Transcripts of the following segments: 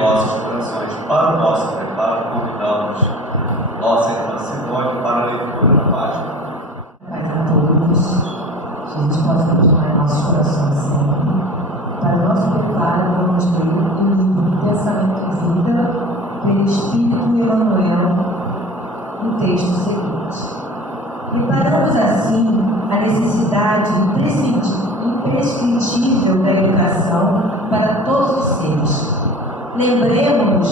nossos corações. Para o nosso preparo, convidamos nossa irmã Simone para a leitura da página. Paz a todos, que a gente possa continuar em nossos corações sempre. Para o nosso preparo, vamos ler o livro Pensamento e Vida, pelo Espírito Emmanuel, no texto seguinte. Preparamos assim a necessidade imprescritível da educação para todos os seres. Lembremos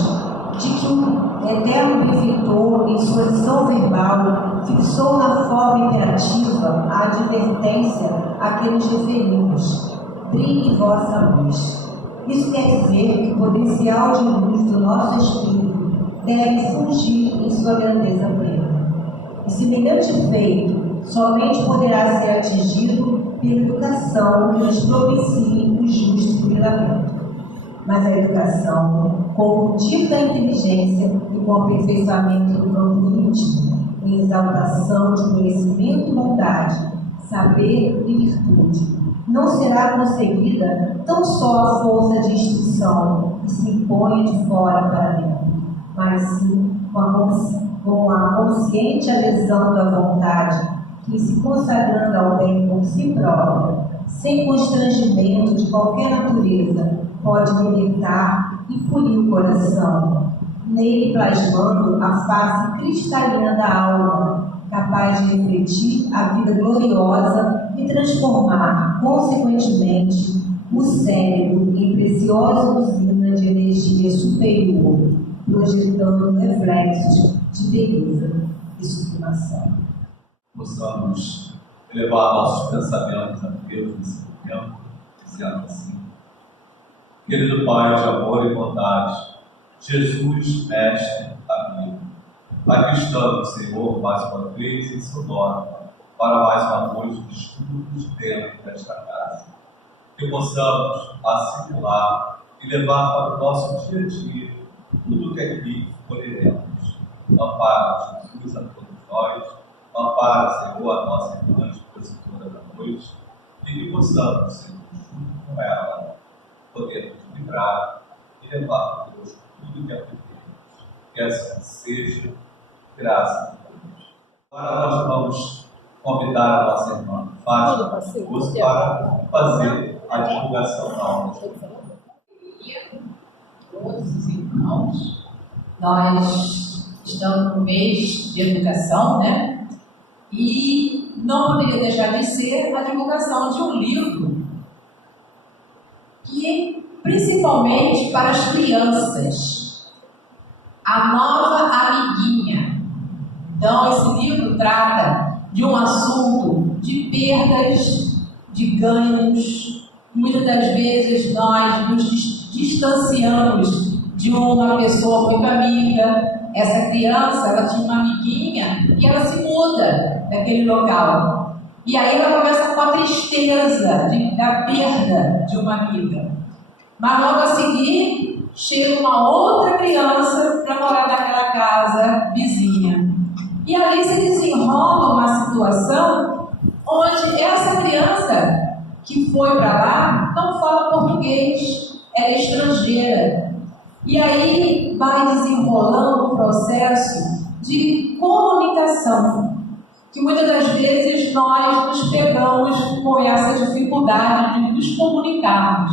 de que o eterno benfeitor, em sua lição verbal, fixou na forma imperativa a advertência a que nos referimos: brilhe vossa luz. Isso quer dizer que o potencial de luz do nosso espírito deve surgir em sua grandeza plena. E semelhante feito somente poderá ser atingido pela educação que nos propicie o justo brilhamento. Mas a educação, com o cultivo da inteligência e com o aperfeiçoamento do campo íntimo, em exaltação de conhecimento, bondade, saber e virtude, não será conseguida tão só a força de instrução que se impõe de fora para dentro, mas sim com a consciente adesão da vontade que, se consagrando ao bem por si própria, sem constrangimento de qualquer natureza, pode libertar e polir o coração, nele plasmando a face cristalina da alma, capaz de refletir a vida gloriosa e transformar, consequentemente, o cérebro em preciosa usina de energia superior, projetando reflexos de beleza e sublimação. Possamos elevar nossos pensamentos a Deus nesse momento, dizendo assim: querido Pai de amor e bondade, Jesus, Mestre, amigo, aqui estamos, Senhor, mais uma vez em seu nome, para mais uma noite de estudos dentro desta casa. Que possamos assimilar e levar para o nosso dia a dia tudo o que aqui escolheremos. Ampara, Jesus, a todos nós, ampara, Senhor, a nossa irmã expositora da noite, e que possamos, Senhor, junto com ela, poder nos livrar e levar para Deus tudo o que aprendemos. Que assim seja, graças a Deus. Agora nós vamos convidar a nossa irmã Fátima para fazer a divulgação da aula. Todos os irmãos, nós estamos no mês de educação, né? E não poderia deixar de ser a divulgação de um livro que, principalmente para as crianças, A Nova Amiguinha. Então, esse livro trata de um assunto de perdas, de ganhos. Muitas das vezes nós nos distanciamos de uma pessoa muito amiga. Essa criança, ela tinha uma amiguinha e ela se muda daquele local. E aí ela começa com a tristeza da perda de uma amiga. Mas logo a seguir, chega uma outra criança para morar naquela casa vizinha. E ali se desenrola uma situação onde essa criança que foi para lá não fala português, ela é estrangeira. E aí vai desenrolando um processo de comunicação, que muitas das vezes nós nos pegamos com essa dificuldade de nos comunicarmos.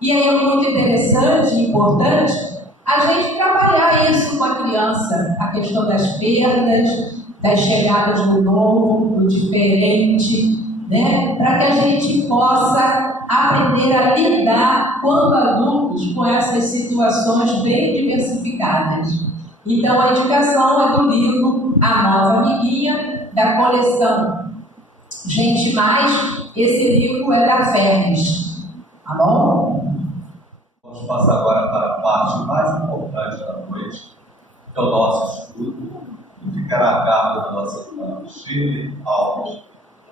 E aí é muito interessante e importante a gente trabalhar isso com a criança, a questão das perdas, das chegadas do novo, do diferente, né? Para que a gente possa aprender a lidar, quanto adultos, com essas situações bem diversificadas. Então, a indicação é do livro A Nova Amiguinha, da coleção Gente Mais. Esse livro é da Fernes, tá bom? Vamos passar agora para a parte mais importante da noite, que é o nosso estudo, que ficará a cargo da nossa irmã Shirley Alves,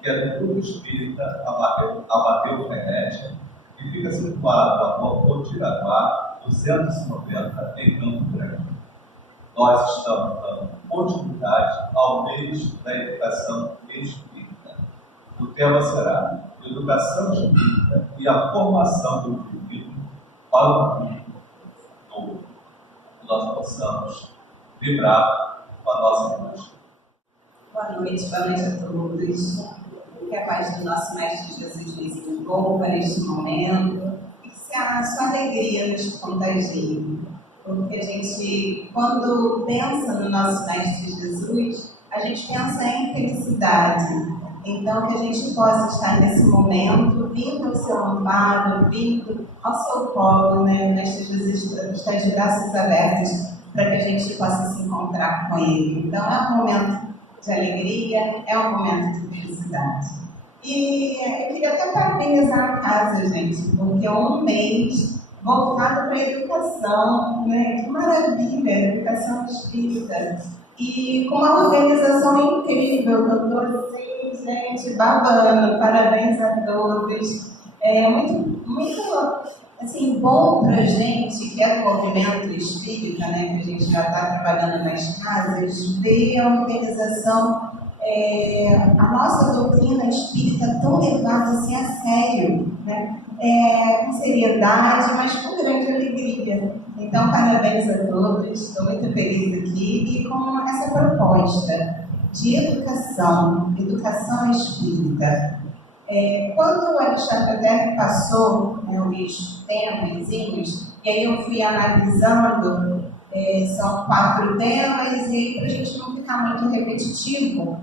que é do Grupo Espírita Amadeu Ferretti, que fica situado na rua Potiraguá, 290, em Campo Grande. Nós estamos dando continuidade ao mês da educação espírita. O tema será Educação Espírita e a formação do indivíduo para o mundo novo. que nós possamos vibrar com a nossa luz. Boa noite a todos. Que a paz do nosso Mestre Jesus nos envolva neste momento e que a sua alegria nos contagie. Porque a gente, quando pensa no nosso Mestre Jesus, a gente pensa em felicidade. Então, que a gente possa estar nesse momento, vindo ao seu amparo, vindo ao seu colo, né? O Mestre Jesus está de braços abertos para que a gente possa se encontrar com Ele. Então, é um momento de alegria, é um momento de felicidade. E eu queria até parabenizar a casa, gente, porque é um mês voltado para a educação, né? Que maravilha, educação espírita. E com uma organização incrível, eu estou assim, gente, babando, parabéns a todos. É muito assim, bom para a gente, que é do movimento espírita, né, que a gente já está trabalhando nas casas, ver a organização, a nossa doutrina espírita tão levada assim a sério, né, com seriedade, mas com grande alegria. Então, parabéns a todos, estou muito feliz aqui e com essa proposta de educação espírita. Quando o Alexandre Terra passou os temas, e aí eu fui analisando, são 4 temas, e para a gente não ficar muito repetitivo,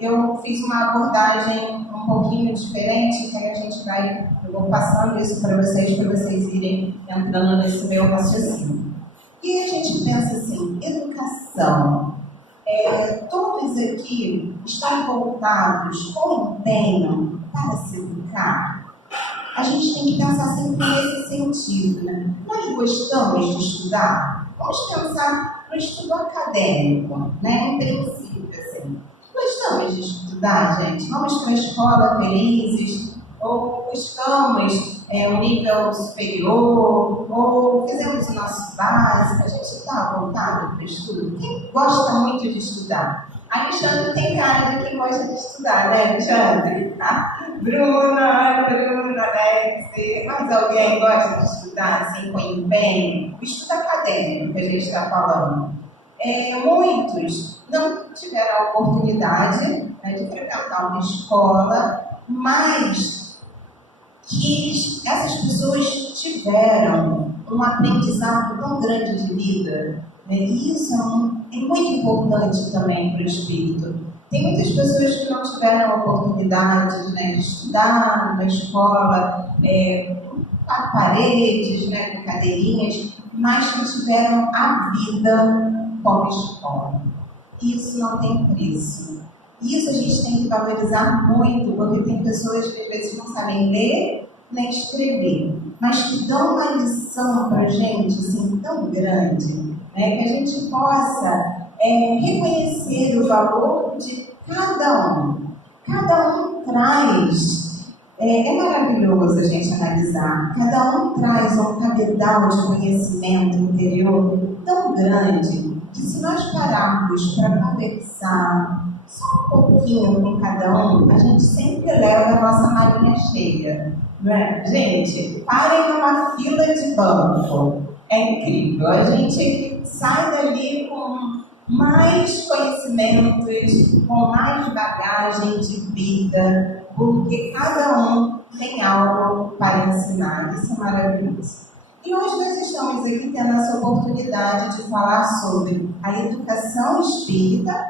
eu fiz uma abordagem um pouquinho diferente, que aí eu vou passando isso para vocês irem entrando nesse meu raciocínio. E a gente pensa assim, educação. Todos aqui estão voltados com empenho para se educar. A gente tem que pensar sempre nesse sentido, né? Nós gostamos de estudar? Vamos pensar no estudo acadêmico, né? Em princípio, assim. Gostamos de estudar, gente? Vamos para a escola felizes? Ou buscamos um nível superior? Ou fizemos o nosso básico? A gente está voltado para o estudo? Quem gosta muito de estudar? Alexandre tem cara de quem gosta de estudar, né, Alexandre? Bruna, Alex, mais alguém gosta de estudar assim com empenho? O estudo acadêmico que a gente está falando. Muitos não tiveram a oportunidade, né, de frequentar uma escola, mas que essas pessoas tiveram um aprendizado tão grande de vida. E isso é muito importante também para o espírito. Tem muitas pessoas que não tiveram a oportunidade, né, de estudar na escola, com paredes, né, com cadeirinhas, mas que tiveram a vida como escola. Isso não tem preço. Isso a gente tem que valorizar muito, porque tem pessoas que às vezes não sabem ler nem escrever, mas que dão uma lição para a gente assim, tão grande, né, que a gente possa reconhecer o valor de cada um. Cada um traz, é maravilhoso a gente analisar, cada um traz um cabedal de conhecimento interior tão grande, que se nós pararmos para conversar só um pouquinho com cada um, a gente sempre leva a nossa malinha cheia. Não é? Gente, parem numa fila de banco. É incrível. A gente sai dali com mais conhecimentos, com mais bagagem de vida, porque cada um tem algo para ensinar. Isso é maravilhoso. E hoje nós estamos aqui tendo essa oportunidade de falar sobre a educação espírita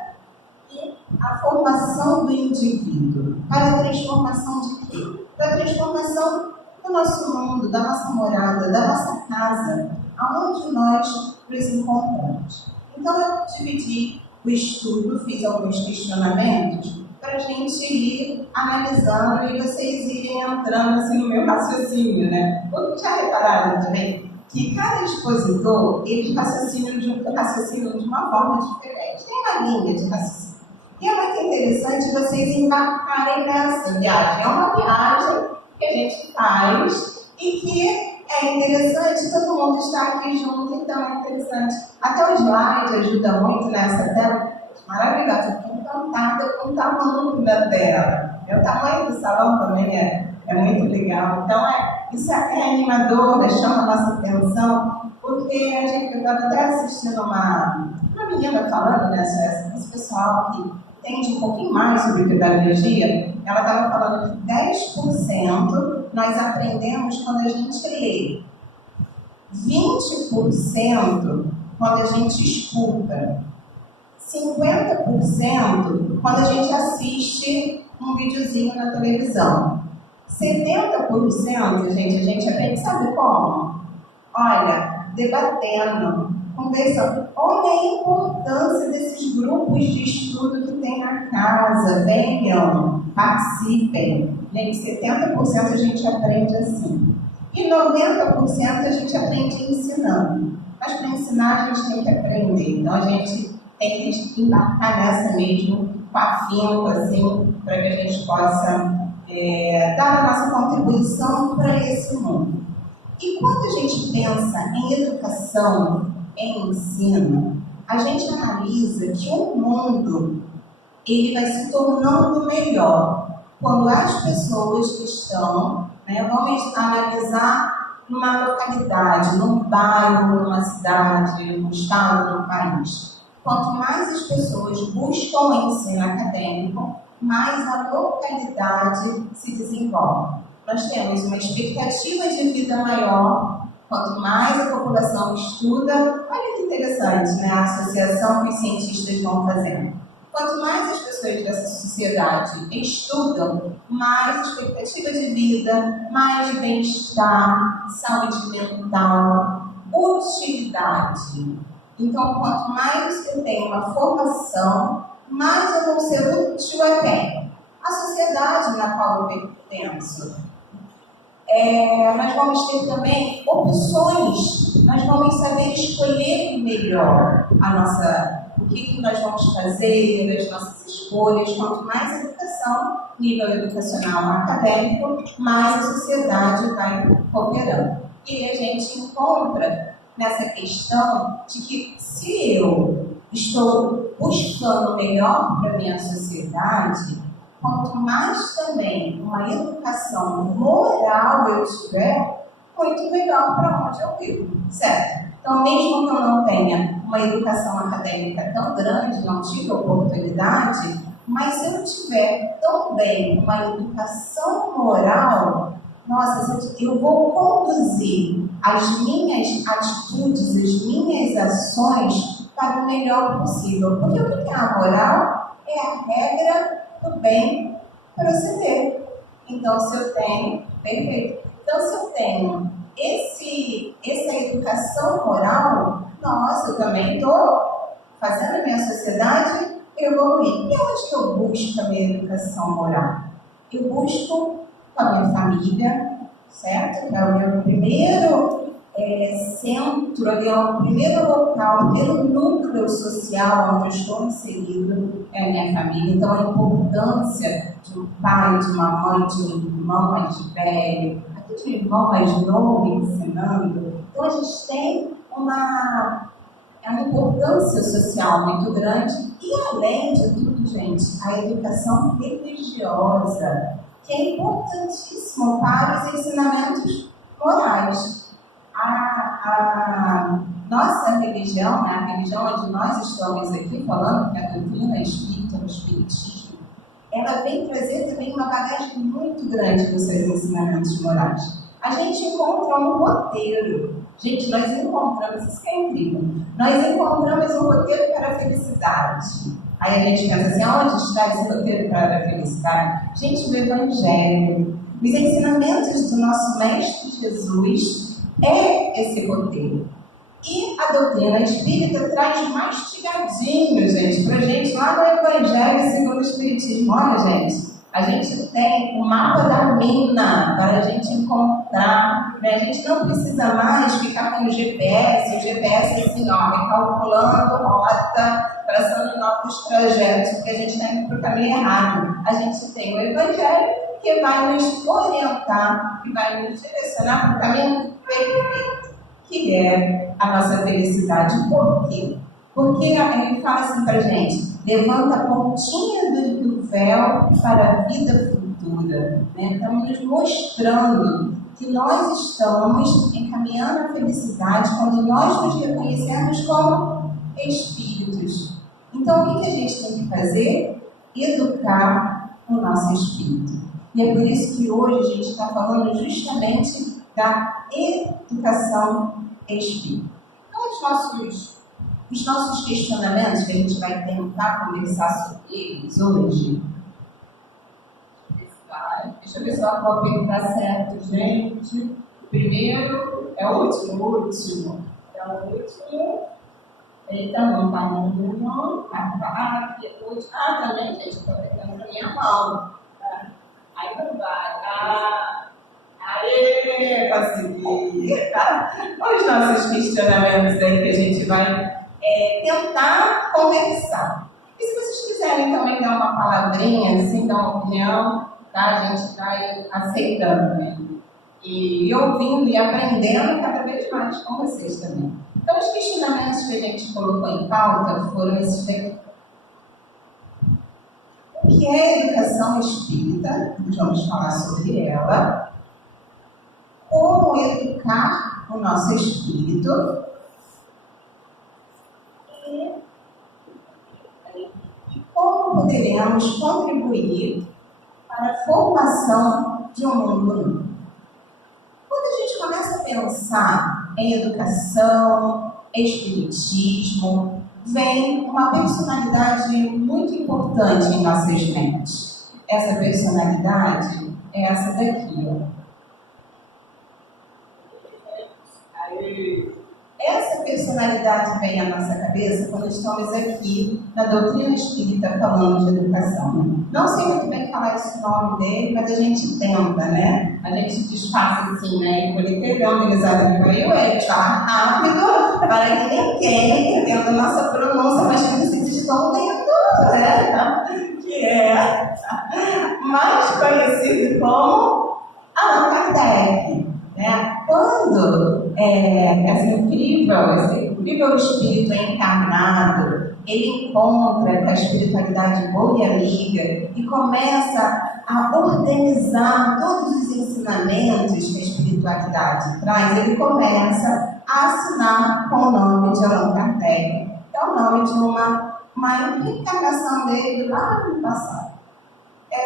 e a formação do indivíduo. Para a transformação de quê? Para a transformação do nosso mundo, da nossa morada, da nossa casa, aonde nós nos encontramos. Então eu dividi o estudo, fiz alguns questionamentos para a gente ir analisando e vocês irem entrando assim no meu raciocínio, né? Vocês já repararam também que cada expositor, eles raciocinam de uma forma diferente. Tem uma linha de raciocínio. E é muito interessante vocês embarcarem nessa viagem. É uma viagem que a gente faz e que é interessante, todo mundo está aqui junto, então é interessante. Até o slide ajuda muito nessa tela. Maravilhosa, eu estou encantada com o tamanho da tela. O tamanho do salão também é muito legal. Então isso é animador, chama a nossa atenção, porque eu estava até assistindo uma menina falando, né, esse pessoal que entende um pouquinho mais sobre pedagogia, ela estava falando que 10% nós aprendemos quando a gente lê, 20% quando a gente escuta, 50% quando a gente assiste um videozinho na televisão. 70%, gente, a gente aprende, sabe como? Olha, debatendo, conversando. Olha a importância desses grupos de estudo que tem na casa. Venham, participem. Gente, 70% a gente aprende assim. E 90% a gente aprende ensinando. Mas para ensinar a gente tem que aprender. Então a gente tem que embarcar nessa mesmo, com afinco, assim, para que a gente possa dar a nossa contribuição para esse mundo. E quando a gente pensa em educação, em ensino, a gente analisa que o mundo ele vai se tornando melhor quando as pessoas que estão, vamos analisar numa localidade, num bairro, numa cidade, num estado, num país. Quanto mais as pessoas buscam o ensino acadêmico, mais a localidade se desenvolve. Nós temos uma expectativa de vida maior, quanto mais a população estuda. Olha que interessante, né? A associação que os cientistas vão fazendo. Quanto mais as pessoas dessa sociedade estudam, mais expectativa de vida, mais bem-estar, saúde mental, utilidade. Então, quanto mais eu tenho uma formação, mais eu vou ser útil a quem? A sociedade na qual eu pertenço. Nós vamos ter também opções, nós vamos saber escolher melhor o que nós vamos fazer, as nossas escolhas. Quanto mais educação, nível educacional acadêmico, mais a sociedade vai cooperando. E a gente encontra nessa questão de que se eu estou buscando melhor para a minha sociedade, quanto mais também uma educação moral eu tiver, muito melhor para onde eu vivo, certo? Então, mesmo que eu não tenha uma educação acadêmica tão grande, não tive oportunidade, mas se eu tiver também uma educação moral, nossa, eu vou conduzir as minhas atitudes, as minhas ações para o melhor possível. Porque o que é a moral? É a regra do bem proceder. Então, se eu tenho, perfeito. Então, se eu tenho essa educação moral, nossa, eu também estou fazendo a minha sociedade evoluir. E onde que eu busco a minha educação moral? Eu busco com a minha família, certo? Que é o meu primeiro centro, ali é o primeiro local, o primeiro núcleo social onde eu estou inserido é a minha família. Então, a importância de um pai, de uma mãe, de um irmão mais velho, até de um irmão mais novo ensinando. Então, a gente tem uma importância social muito grande. E, além de tudo, gente, a educação religiosa, que é importantíssimo para os ensinamentos morais. A nossa religião, né, a religião onde nós estamos aqui falando, que é a doutrina espírita, o espiritismo, ela vem trazer também uma bagagem muito grande nos seus ensinamentos morais. A gente encontra um roteiro. Gente, nós encontramos, isso que é incrível, nós encontramos um roteiro para a felicidade. Aí a gente pensa assim, onde está esse roteiro para a felicidade? Gente, o Evangelho, os ensinamentos do nosso Mestre Jesus, é esse roteiro. E a doutrina espírita traz mastigadinho, gente, para a gente lá no Evangelho segundo o Espiritismo. Olha, gente, a gente tem o mapa da mina para a gente encontrar, né? A gente não precisa mais ficar com o GPS assim, ó, recalculando rota, traçando novos trajetos, porque a gente está indo para o caminho errado. A gente tem o Evangelho que vai nos orientar, que vai nos direcionar para o caminho perfeito, que é a nossa felicidade. Por quê? Porque ele fala assim para a gente, levanta a pontinha do véu para a vida futura. Né? Estamos nos mostrando que nós estamos encaminhando a felicidade quando nós nos reconhecemos como espíritos. Então, o que a gente tem que fazer? Educar o nosso espírito. E é por isso que hoje a gente está falando justamente da educação espírita. Então, os nossos questionamentos, que a gente vai tentar conversar sobre eles hoje. Deixa eu ver se o apócrifo está certo, gente. O primeiro é o último. É o último. Eita, não está indo, não. Aqui é o último. Também, gente, eu estou pegando na minha mão. Aí não vai. Aê, consegui. Os nossos questionamentos aí que a gente vai tentar conversar. E se vocês quiserem também dar uma palavrinha, assim, dar uma opinião, tá? A gente vai aceitando, né? E ouvindo e aprendendo cada vez mais com vocês também. Então, os questionamentos que a gente colocou em pauta foram esses daqui. O que é educação espírita? Nós vamos falar sobre ela. Como educar o nosso espírito? E como poderemos contribuir para a formação de um mundo novo? Quando a gente começa a pensar em educação, espiritismo, vem uma personalidade muito importante em nossas mentes. Essa personalidade é essa daqui, ó. Essa personalidade vem à nossa cabeça quando estamos aqui na doutrina espírita falando de educação. Não sei muito bem falar esse nome dele, mas a gente tenta, né? A gente disfarça assim, né? Por ele ter organizado aqui por aí, o Eric fala rápido, para que ninguém entenda a nossa pronúncia, mas que vocês estão tentando, né? Que é mais conhecido como Allan Kardec. Quando esse incrível espírito encarnado, ele encontra com a espiritualidade boa e amiga e começa a organizar todos os ensinamentos que a espiritualidade traz, ele começa a assinar com o nome de Allan Kardec. É o nome de uma reencarnação dele lá no passado.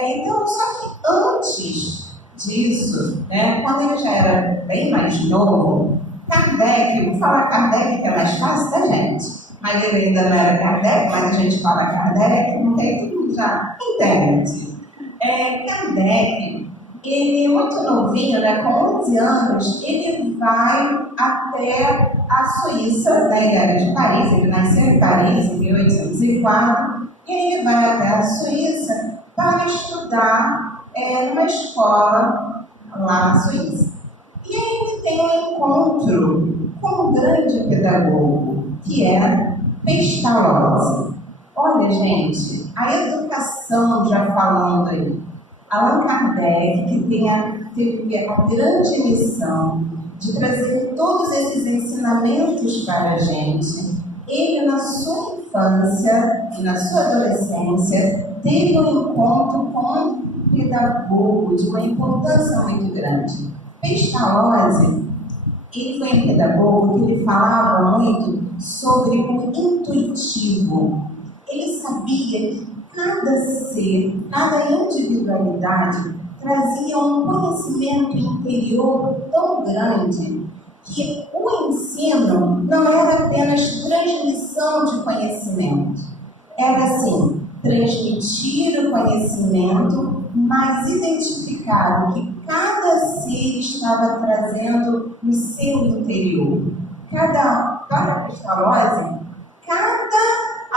Então, só que antes disso, quando ele já era bem mais novo, Kardec, vou falar Kardec que é mais fácil da gente, mas ele ainda não era Kardec, mas a gente fala Kardec, não tem tudo já entende. Kardec, ele muito novinho, com 11 anos, ele vai até a Suíça, ele era de Paris, ele nasceu em Paris em 1804, e ele vai até a Suíça para estudar numa escola lá na Suíça. E aí ele tem um encontro com um grande pedagogo, que é Pestalozzi. Olha, gente, a educação já falando aí. Allan Kardec, que teve a grande missão de trazer todos esses ensinamentos para a gente, ele na sua infância e na sua adolescência teve um encontro com pedagogo de uma importância muito grande. Pestalozzi, ele foi um pedagogo que ele falava muito sobre o intuitivo. Ele sabia que cada ser, cada individualidade trazia um conhecimento interior tão grande que o ensino não era apenas transmissão de conhecimento. Era assim, transmitir o conhecimento, mas identificar o que cada ser estava trazendo no seu interior. Para Pestalozzi, cada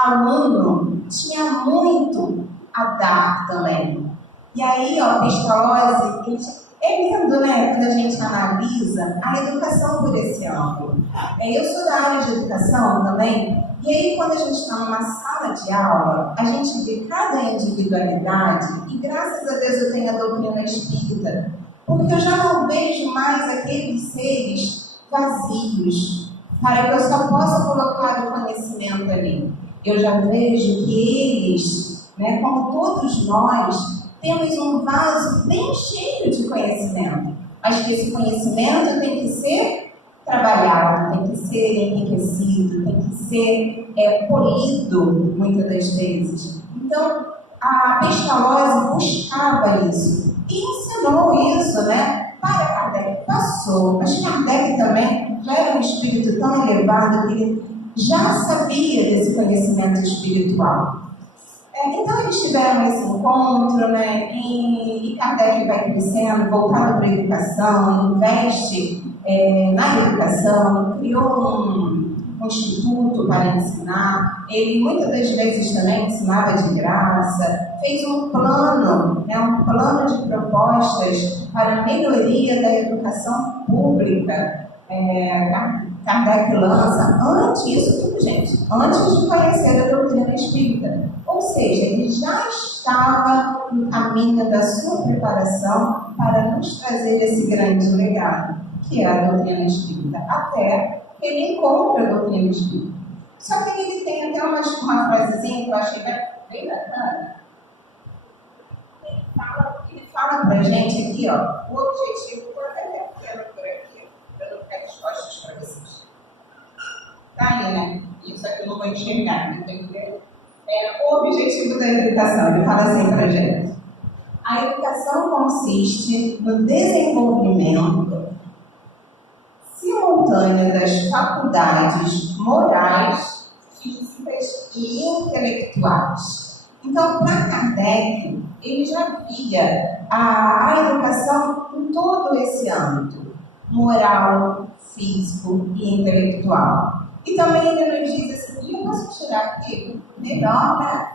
aluno tinha muito a dar também. E aí, Pestalozzi, é lindo, quando a gente analisa a educação por esse ângulo. Eu sou da área de educação também, e aí quando a gente está numa sala de aula, a gente vê cada individualidade, e graças a Deus eu tenho a doutrina espírita, porque eu já não vejo mais aqueles seres vazios, para que eu só possa colocar o conhecimento ali. Eu já vejo que eles, como todos nós, temos um vaso bem cheio de conhecimento. mas que esse conhecimento tem que ser trabalhado, tem que ser enriquecido, tem que ser polido, muitas das vezes. Então, a Pestalozzi buscava isso e ensinou isso, né, para Kardec. Passou, mas Kardec também já era um espírito tão elevado que ele já sabia desse conhecimento espiritual. Então, eles tiveram esse encontro, né, e Kardec vai crescendo, voltado para a educação, investe na educação, criou um instituto para ensinar. Ele muitas das vezes também ensinava de graça, fez um plano, um plano de propostas para a melhoria da educação pública. Kardec lança, antes disso tudo, gente, antes de conhecer a doutrina espírita. Ou seja, ele já estava no caminho da sua preparação para nos trazer esse grande legado, que é a doutrina espírita, até ele encontra a doutrina espírita. Só que ele tem até uma frasezinha que eu achei bem bacana. Ele fala para a gente aqui, ó, o objetivo, vou até ficando por aqui, para não ficar de costas para vocês. Tá aí, né? Isso aqui eu não vou enxergar, não tem que ver. O objetivo da educação, ele fala assim para a gente. A educação consiste no desenvolvimento simultâneo das faculdades morais, físicas e intelectuais. Então, para Kardec, ele já via a educação em todo esse âmbito, moral, físico e intelectual. E também ele nos diz assim, eu posso tirar aqui melhor, né?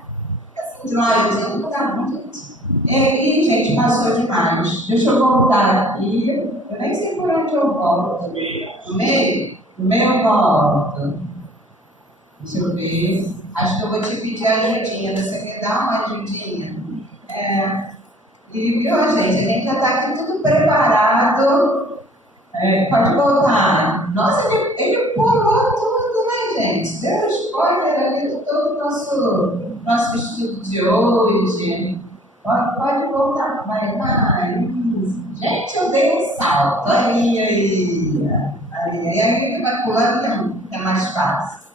Assim, de ladinho, não dá muito. E, gente, passou demais. Deixa eu voltar aqui. Eu nem sei por onde eu volto. No meio? No meio eu volto. Deixa eu ver. Acho que eu vou te pedir ajudinha. Você me dá uma ajudinha? E viu, gente? A gente já está aqui tudo preparado. Pode voltar. Nossa, ele pulou tudo, né, gente? Deu spoiler ali de todo o nosso estudo de hoje. Pode voltar. Vai. Gente, eu dei um salto. Aí ele vai pulando, que é mais fácil.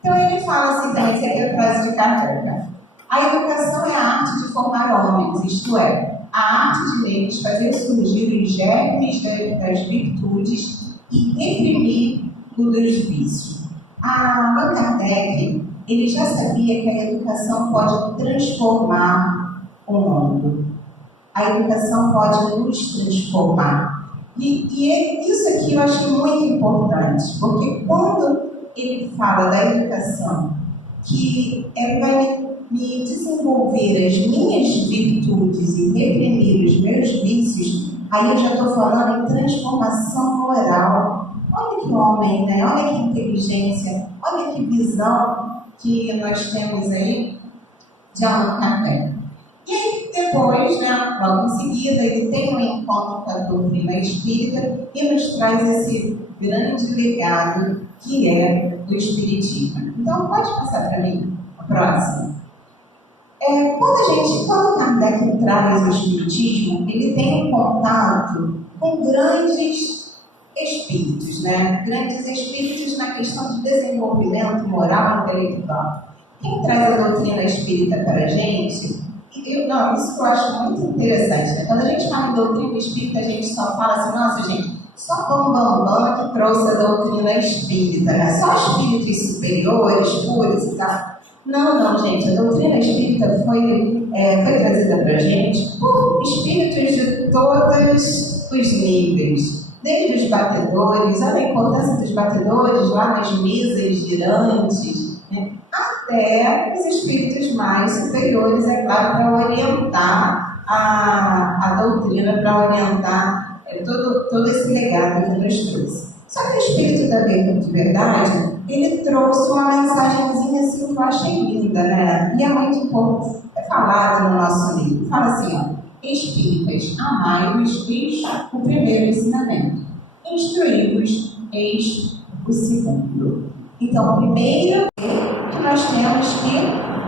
Então ele fala assim, também, esse aqui é a frase de Kardec. A educação é a arte de formar homens, isto é, a arte de neles fazer surgir os germes das virtudes e reprimir os vícios. Allan Kardec, ele já sabia que a educação pode transformar o mundo. A educação pode nos transformar. E isso aqui eu acho muito importante, porque quando ele fala da educação, que vai me desenvolver as minhas virtudes e reprimir os meus vícios, aí eu já estou falando em transformação moral. Olha que homem, né? Olha que inteligência, olha que visão que nós temos aí de Allan Kardec. E aí depois, né, logo em seguida, ele tem um encontro com a doutrina espírita e nos traz esse grande legado que é o espiritismo. Então, pode passar para mim a próxima. Quando Kardec traz o espiritismo, ele tem um contato com grandes espíritos, né? Grandes espíritos na questão de desenvolvimento moral e intelectual. Quem traz a doutrina espírita para a gente, isso que eu acho muito interessante, né? Quando a gente fala em doutrina espírita, a gente só fala assim, nossa, gente, só Bambambam que trouxe a doutrina espírita, né? Só espíritos superiores, puros e tal. Não, gente, a doutrina espírita foi trazida para a gente por espíritos de todos os níveis. Desde os batedores, olha a importância dos batedores lá nas mesas girantes, né? Até os espíritos mais superiores, é claro, para orientar a doutrina, para orientar todo esse legado que nos trouxe. Só que o Espírito da Verdade, ele trouxe uma mensagenzinha assim que eu achei linda, né? E é muito pouco falado no nosso livro. Fala assim, ó, espíritas, amai-vos, eis o primeiro ensinamento. Instruí-vos, eis o segundo. Então, primeiro que nós temos que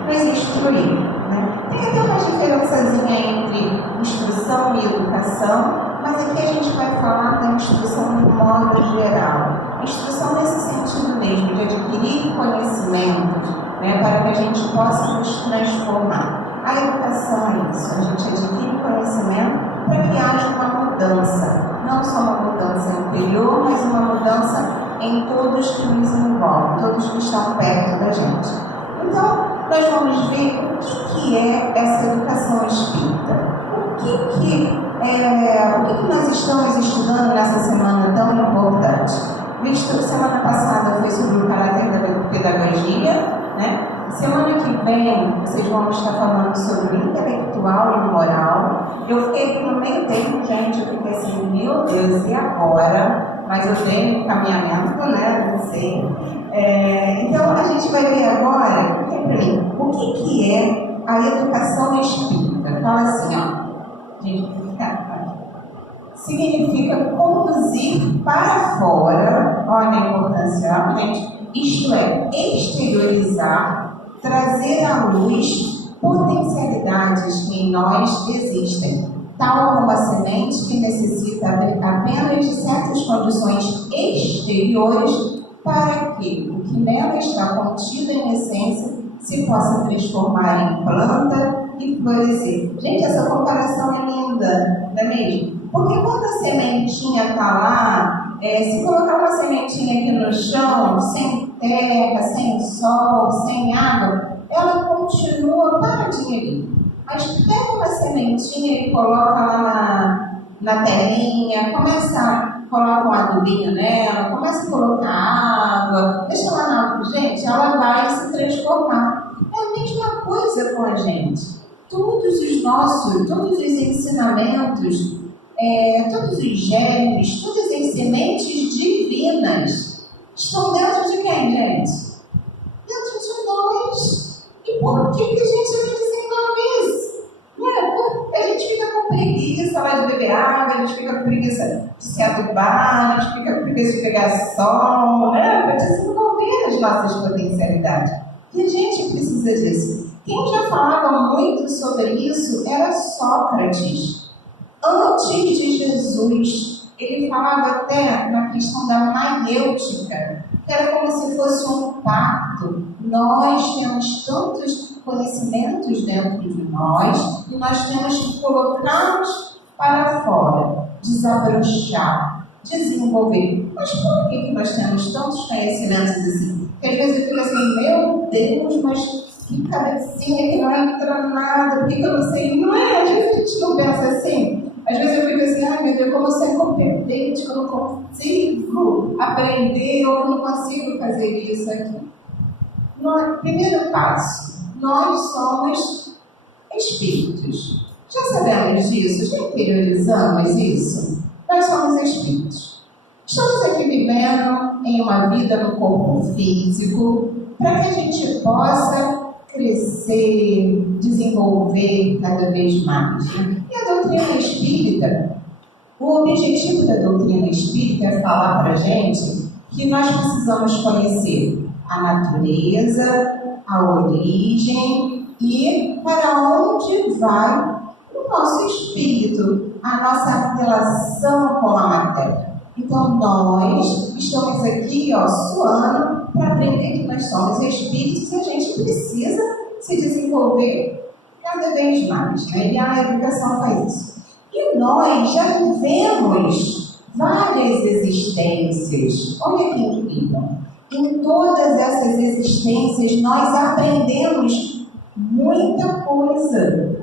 nos instruir, né? Tem até uma diferençazinha entre instrução e educação, mas aqui a gente vai falar da instrução de modo geral. Instrução nesse sentido mesmo, de adquirir conhecimentos, né, para que a gente possa nos transformar. A educação é isso, a gente adquire conhecimento para que haja uma mudança. Não só uma mudança interior, mas uma mudança em todos que nos envolvem, todos que estão perto da gente. Então, nós vamos ver o que é essa educação espírita. O que nós estamos estudando nessa semana tão importante? Visto semana passada foi sobre o caráter da pedagogia, né? Semana que vem vocês vão estar falando sobre o intelectual e o moral. Eu fiquei aqui no meio termo, gente, eu fiquei assim, meu Deus, e agora? Mas eu dei um encaminhamento, né? Não sei. Então a gente vai ver agora, o que é a educação espírita. Fala assim, ó. Gente, significa conduzir para fora, olha a importância, gente, isto é, exteriorizar, trazer à luz potencialidades que em nós existem, tal como a semente que necessita apenas de certas condições exteriores para que o que nela está contido em essência se possa transformar em planta e florescer. Gente, essa comparação é linda, não é mesmo? Porque quando a sementinha está lá, se colocar uma sementinha aqui no chão, sem terra, sem sol, sem água, ela continua paradinha ali. Mas pega uma sementinha e coloca lá na terrinha, coloca um adubinho nela, começa a colocar água, deixa ela na água, gente, ela vai se transformar. É a mesma coisa com a gente. Todos os ensinamentos, todos os germes, todas as sementes divinas estão dentro de quem, gente? Dentro de nós. E por que a gente não desenvolve isso? Porque a gente fica com preguiça lá de beber água, a gente fica com preguiça de se adubar, a gente fica com preguiça de pegar sol, né? Para desenvolver as nossas potencialidades. E a gente precisa disso. Quem já falava muito sobre isso era Sócrates. Antes de Jesus, ele falava até na questão da maiêutica, que era como se fosse um pacto. Nós temos tantos conhecimentos dentro de nós e nós temos que colocá-los para fora, desabrochar, desenvolver. Mas por que nós temos tantos conhecimentos assim? Porque às vezes eu fico assim, meu Deus, mas que cabecinha que não entra nada, por que eu não sei? Não é? Às vezes a gente não pensa assim. Às vezes eu fico assim, ai meu Deus, como eu sou incompetente, que eu não consigo aprender, ou eu não consigo fazer isso aqui. Primeiro passo, nós somos espíritos. Já sabemos disso? Já interiorizamos isso? Nós somos espíritos. Estamos aqui vivendo em uma vida no corpo físico para que a gente possa crescer, desenvolver cada vez mais. E a doutrina espírita, o objetivo da doutrina espírita é falar para a gente que nós precisamos conhecer a natureza, a origem e para onde vai o nosso espírito, a nossa relação com a matéria. Então, nós estamos aqui, suando, para aprender que nós somos espíritos e a gente precisa se desenvolver cada vez mais, né? E a educação faz isso. E nós já vivemos várias existências. Olha que incrível. Em todas essas existências, nós aprendemos muita coisa.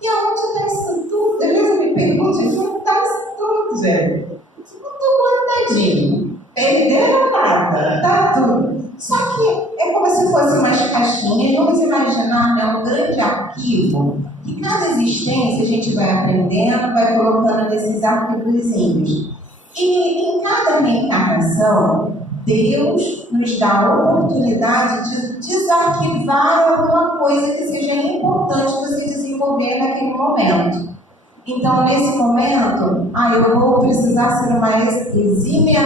E aonde está isso tudo? Às vezes eu me pergunto, onde está isso tudo, gente? Tudo guardadinho. Perderam nada, está tudo. Só que é como se fossem umas caixinhas. Vamos imaginar, um grande arquivo. Que cada existência a gente vai aprendendo, vai colocando nesses arquivozinhos. E em cada reencarnação, Deus nos dá a oportunidade de desarquivar alguma coisa que seja importante você desenvolver naquele momento. Então, nesse momento, eu vou precisar ser uma exímia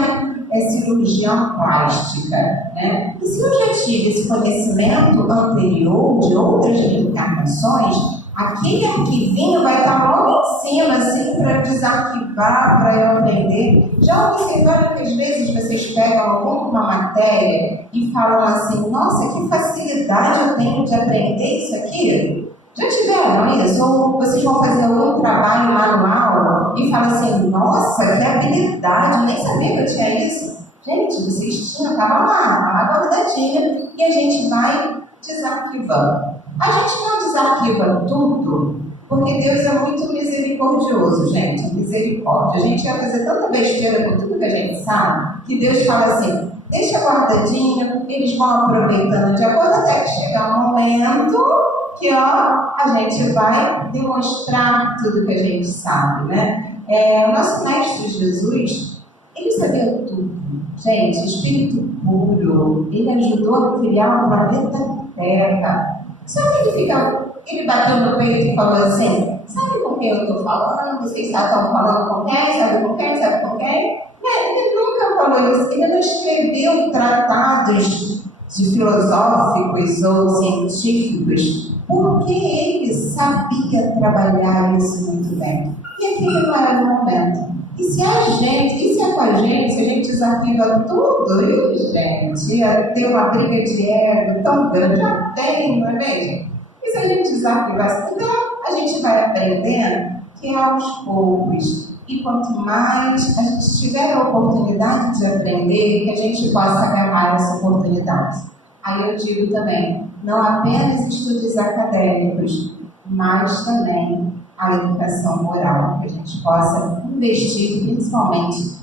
cirurgiã plástica, né? E se eu já tive esse conhecimento anterior de outras reencarnações, aquele arquivinho vai estar logo em cima, assim, para desarquivar, para eu aprender. Já observaram que às vezes vocês pegam alguma matéria e falam assim, nossa, que facilidade eu tenho de aprender isso aqui? Já tiveram isso? Ou vocês vão fazer algum trabalho manual e falam assim, nossa, que habilidade, eu nem sabia que eu tinha isso. Gente, vocês tinham, estava lá guardadinha, e a gente vai desarquivando. A gente não desarquiva tudo, porque Deus é muito misericordioso, gente, misericórdia. A gente vai fazer tanta besteira com tudo que a gente sabe, que Deus fala assim, deixa guardadinho, eles vão aproveitando de acordo até que chegar um momento que, a gente vai demonstrar tudo que a gente sabe, né? O nosso Mestre Jesus, ele sabia tudo. Gente, espírito puro, ele ajudou a criar o planeta Terra. Sabe que ele bateu no peito e falou assim, sabe com quem eu estou falando? Vocês estão falando com quem? Sabe com quem? Sabe com quem? Ele nunca falou isso. Ele não escreveu tratados filosóficos ou científicos, porque ele sabia trabalhar isso muito bem. E aquele não era o momento. E se é com a gente, se a gente desarquiva tudo, gente, ia ter uma briga de ego tão grande, já tem, não é mesmo? E se a gente desarquivar tudo, então a gente vai aprendendo que é aos poucos. E quanto mais a gente tiver a oportunidade de aprender, que a gente possa agarrar essa oportunidade. Aí eu digo também, não apenas estudos acadêmicos, mas também a educação moral, que a gente possa investir principalmente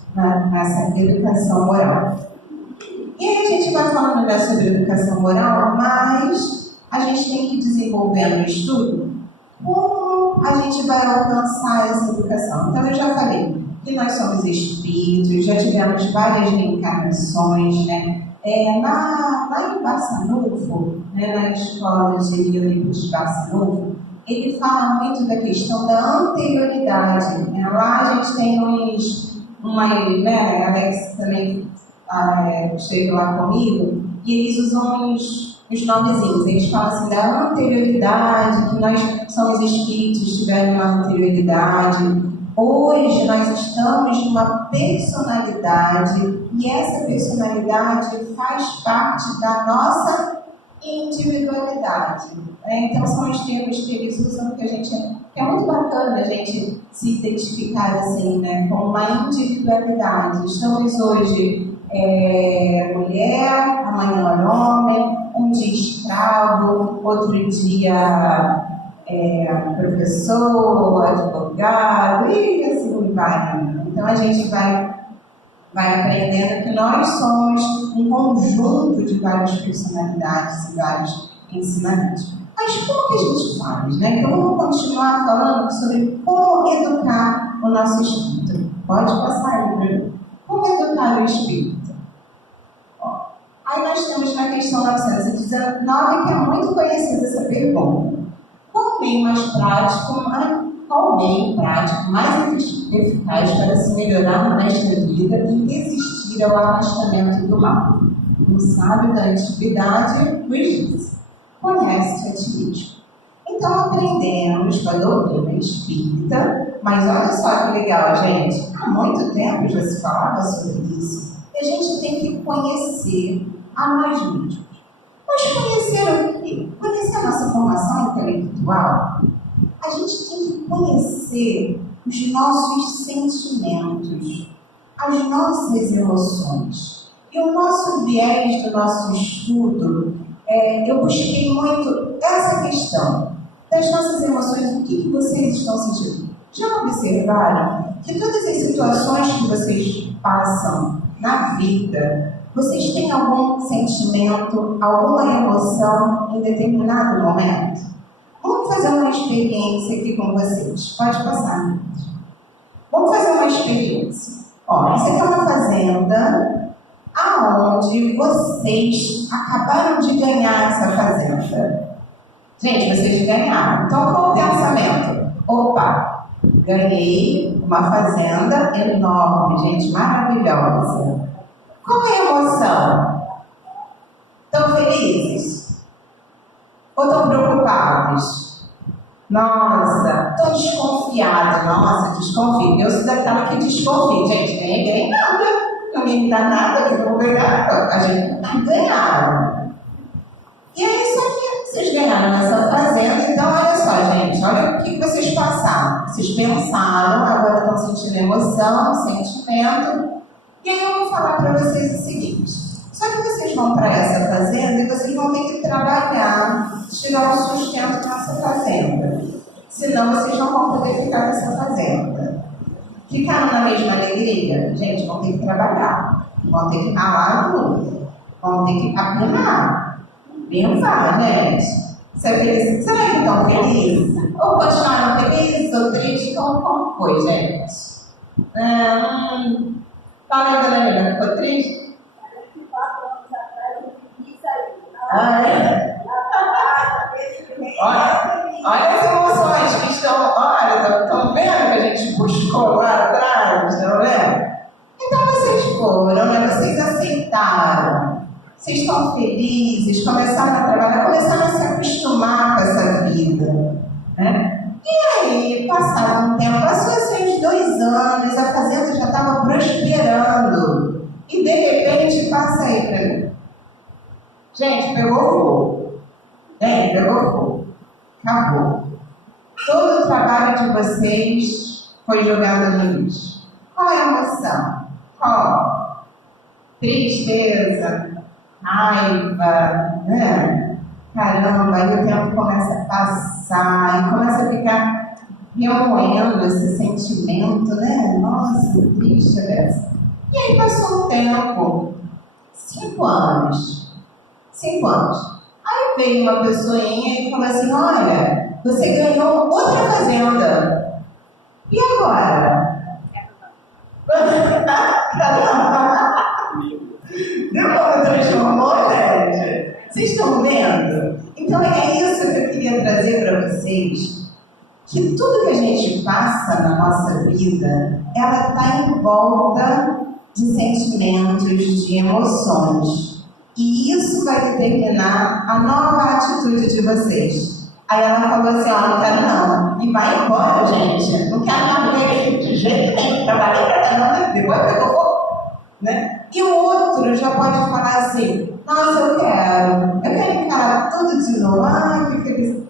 nessa educação moral. E aí a gente vai falando sobre educação moral, mas a gente tem que desenvolver no estudo como a gente vai alcançar essa educação. Então eu já falei que nós somos espíritos, já tivemos várias reencarnações, né? Lá em Barçanufo, né, na escola de Eurípides de Barçanufo, ele fala muito da questão da anterioridade. Lá a gente tem Alex também esteve lá comigo, e eles usam uns nomezinhos. Eles falam assim da anterioridade, que nós somos espíritos, tivemos uma anterioridade. Hoje nós estamos numa personalidade, e essa personalidade faz parte da nossa individualidade. Então são os termos que eles usam que é muito bacana a gente se identificar assim, né, com uma individualidade. Estamos hoje mulher, amanhã homem, um dia escravo, outro dia professor, advogado, e assim vai. Então a gente vai aprendendo que nós somos um conjunto de várias personalidades e vários ensinamentos. Mas como que a gente faz, né? Então vamos continuar falando sobre como educar o nosso espírito. Pode passar aí, Bruno. Como educar o espírito? Aí nós temos na questão 919, que é muito conhecida essa pergunta. Qual meio prático mais eficaz para se melhorar nesta vida e resistir ao arrastamento do mal? Um sábio da antiguidade nos disse: conhece-te a ti mesmo. Então aprendemos com a doutrina espírita, mas olha só que legal, gente. Há muito tempo já se falava sobre isso. E a gente tem que conhecer a nós mesmos. Mas conhecer o quê? Conhecer a nossa formação intelectual. A gente tem que conhecer os nossos sentimentos, as nossas emoções. E o nosso viés do nosso estudo, eu busquei muito essa questão das nossas emoções. O que vocês estão sentindo? Já observaram que todas as situações que vocês passam na vida, vocês têm algum sentimento, alguma emoção em determinado momento? Vamos fazer uma experiência aqui com vocês. Pode passar. Vamos fazer uma experiência. Isso aqui é uma fazenda aonde vocês acabaram de ganhar essa fazenda. Gente, vocês ganharam. Então, qual o pensamento? Opa, ganhei uma fazenda enorme, gente, maravilhosa. Qual é a emoção? Estão felizes? Ou estão preocupados? Nossa, tô desconfiada. Nossa, desconfio. Eu sou daquela que desconfio. Gente, nem ganhei nada. Ninguém me dá nada, eu vou ganhar. A gente não ganharam. E aí, só que vocês ganharam nessa fazenda. Então, olha só, gente. Olha o que vocês passaram. Vocês pensaram, agora estão sentindo emoção, sentimento. E aí eu vou falar para vocês o seguinte. Só que vocês vão para essa fazenda e vocês vão ter que trabalhar, tirar o sustento nessa fazenda. Senão vocês não vão poder ficar nessa fazenda. Ficaram na mesma alegria? Gente, vão ter que trabalhar. Vão ter que ralar tudo. Vão ter que capinar. Pensar, gente. Será que estão felizes? Ou continuaram felizes ou tristes? Como foi, gente? Fala, galera, ficou triste? Olha as emoções que estão vendo que a gente buscou lá atrás, não é? Então vocês foram, né? Vocês aceitaram, vocês estão felizes, começaram a trabalhar, começaram a se acostumar com essa vida, né? E aí, passado um tempo, passou assim uns 2 anos, a fazenda já estava prosperando, e de repente, passa aí para mim. Gente, pegou fogo. Pegou fogo. Acabou. Todo o trabalho de vocês foi jogado no lixo. Qual é a emoção? Qual? Tristeza, raiva, né? Caramba, aí o tempo começa a passar e começa a ficar remoendo esse sentimento, né? Nossa, triste dessa. E aí passou um tempo, 5 anos. 5 anos. Aí veio uma pessoinha e falou assim, olha, você ganhou outra fazenda. E agora? Viu como transformou, gente? Vocês estão vendo? Então é isso que eu queria trazer para vocês. Que tudo que a gente passa na nossa vida, ela está em volta de sentimentos, de emoções. E isso vai determinar a nova atitude de vocês. Aí ela falou assim, não quero não. E vai embora, gente. Não quero mais ver de jeito nenhum. Trabalhei pra caramba, depois pegou fogo. Né? E o outro já pode falar assim, nossa, eu quero encarar tudo de novo. Que feliz.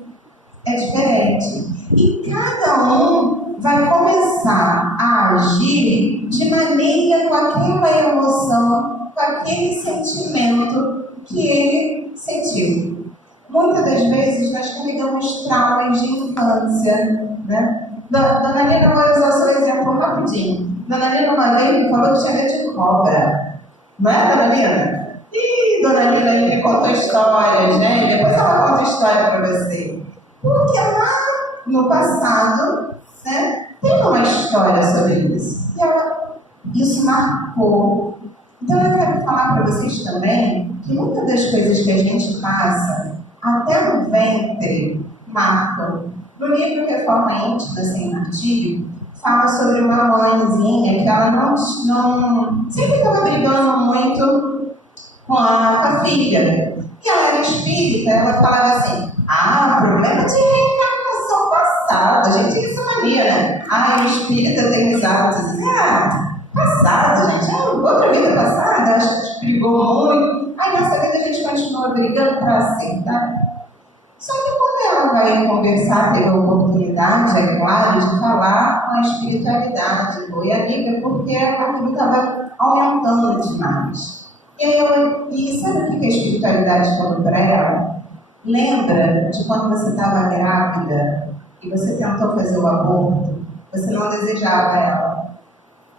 É diferente. E cada um vai começar a agir de maneira com aquela emoção, com aquele sentimento que ele sentiu. Muitas das vezes nós carregamos traumas de infância, né? Dona Nina, vou usar o seu exemplo rapidinho. Dona Nina uma vez me falou que tinha medo de cobra. Não é, Dona Nina? Ih, Dona Nina aí me contou histórias, né? E depois ela conta história para você. Porque lá no passado, né, tem uma história sobre isso. E isso marcou. Então eu quero falar para vocês também que muitas das coisas que a gente passa, até no ventre, marcam. No livro Reforma Íntima Sem Martírio, fala sobre uma mãezinha que ela não sempre estava brigando muito com a filha. E ela era espírita, ela falava assim, problema de reencarnação passada, gente, isso é mania, né? O espírita tem os hábitos, passado, gente, outra vida passada, acho que brigou muito. Aí nessa vida a gente continua brigando para aceitar. Só que quando ela vai conversar, teve a oportunidade, é claro, de falar com a espiritualidade, foi amiga, porque aquilo estava aumentando demais. E sabe o que a espiritualidade falou para ela? Lembra de quando você estava grávida e você tentou fazer o aborto? Você não desejava ela.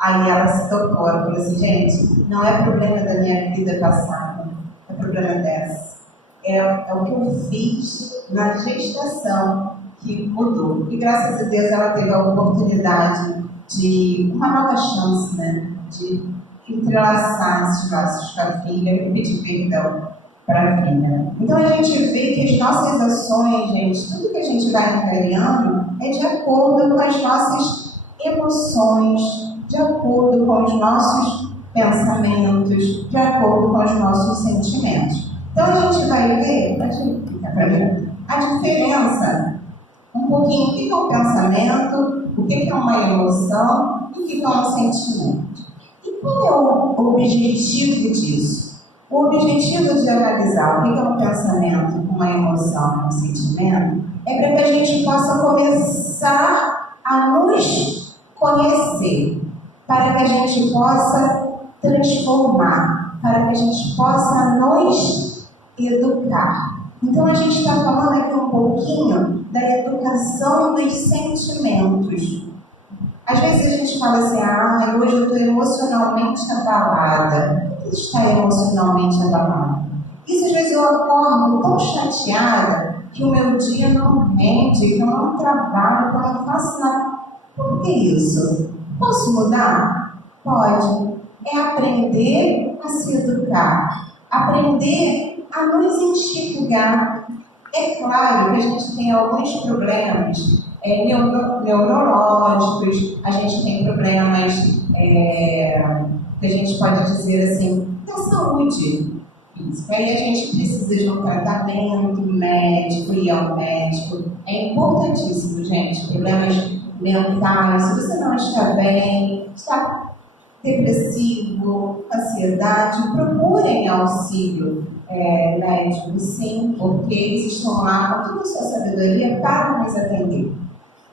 Aí ela se tocou, ela falou assim, gente, não é problema da minha vida passada, é problema dessa. É o que eu fiz na gestação que mudou. E graças a Deus ela teve a oportunidade de uma nova chance, né? De entrelaçar esses laços com a filha e pedir perdão para a filha. Então a gente vê que as nossas ações, gente, tudo que a gente vai avaliando é de acordo com as nossas emoções, de acordo com os nossos pensamentos, de acordo com os nossos sentimentos. Então a gente vai ver, a diferença um pouquinho o que é um pensamento, o que é uma emoção e o que é um sentimento. E qual é o objetivo disso? O objetivo de analisar o que é um pensamento, uma emoção e um sentimento é para que a gente possa começar a nos conhecer, para que a gente possa transformar, para que a gente possa nos educar. Então a gente está falando aqui um pouquinho da educação dos sentimentos. Às vezes a gente fala assim, hoje eu estou emocionalmente abalada. O que está emocionalmente abalada? Isso às vezes eu acordo tão chateada que o meu dia não rende, que eu não trabalho, que eu não faço nada. Por que isso? Posso mudar? Pode. É aprender a se educar, aprender a nos enxergar. É claro que a gente tem alguns problemas neurológicos, a gente tem problemas que a gente pode dizer assim, da saúde física. Aí a gente precisa de um tratamento médico e ao médico. É importantíssimo, gente, problemas mentais. Se você não está bem, está depressivo, ansiedade, procurem auxílio médico, sim, porque eles estão lá com toda a sua sabedoria para nos atender.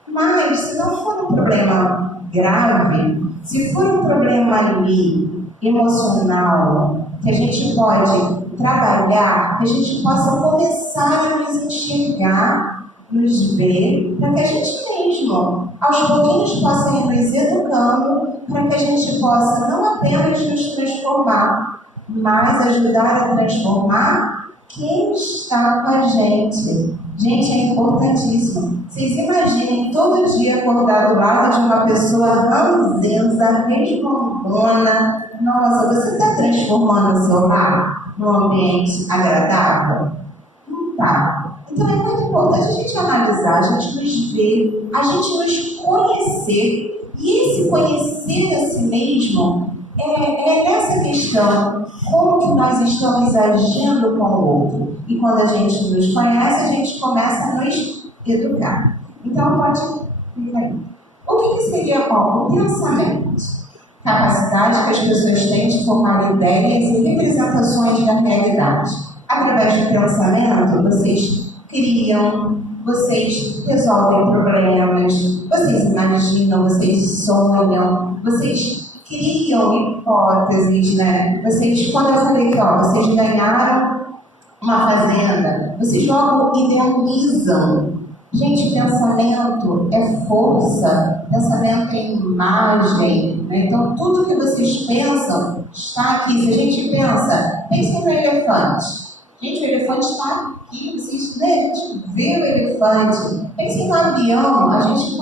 Mas, se não for um problema grave, se for um problema ali, emocional, que a gente pode trabalhar, que a gente possa começar a nos enxergar, nos ver, para que a gente mesmo, aos pouquinhos, possa ir nos educando, para que a gente possa não apenas nos transformar, mas ajudar a transformar quem está com a gente. Gente, é importantíssimo. Vocês imaginem todo dia acordar do lado de uma pessoa ranzinza, resmungona. Nossa, você está transformando o seu lar num ambiente agradável? Não está. Então é muito importante a gente analisar, a gente nos ver, a gente nos conhecer. E esse conhecer a si mesmo é essa questão, como que nós estamos agindo com o outro. E quando a gente nos conhece, a gente começa a nos educar. Então, pode ficar aí. O que seria o pensamento? Capacidade que as pessoas têm de formar ideias e representações da realidade. Através do pensamento, vocês criam, vocês resolvem problemas, vocês imaginam, vocês sonham, vocês criam hipóteses, né? Vocês, quando eu falei que vocês ganharam uma fazenda, vocês logo idealizam. Gente, pensamento é força, pensamento é imagem, né? Então tudo que vocês pensam está aqui. Se a gente pensa, pensem no elefante. Gente, o elefante está aqui, vocês, né? A gente vê o elefante. Pensem no avião, a gente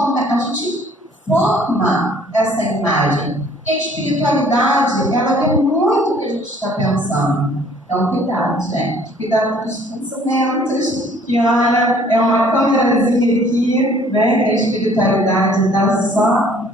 forma essa imagem. E a espiritualidade, ela vê muito o que a gente está pensando. Então, cuidado, gente. Cuidado com os pensamentos. Que olha, é uma câmerazinha aqui, né? Que a espiritualidade está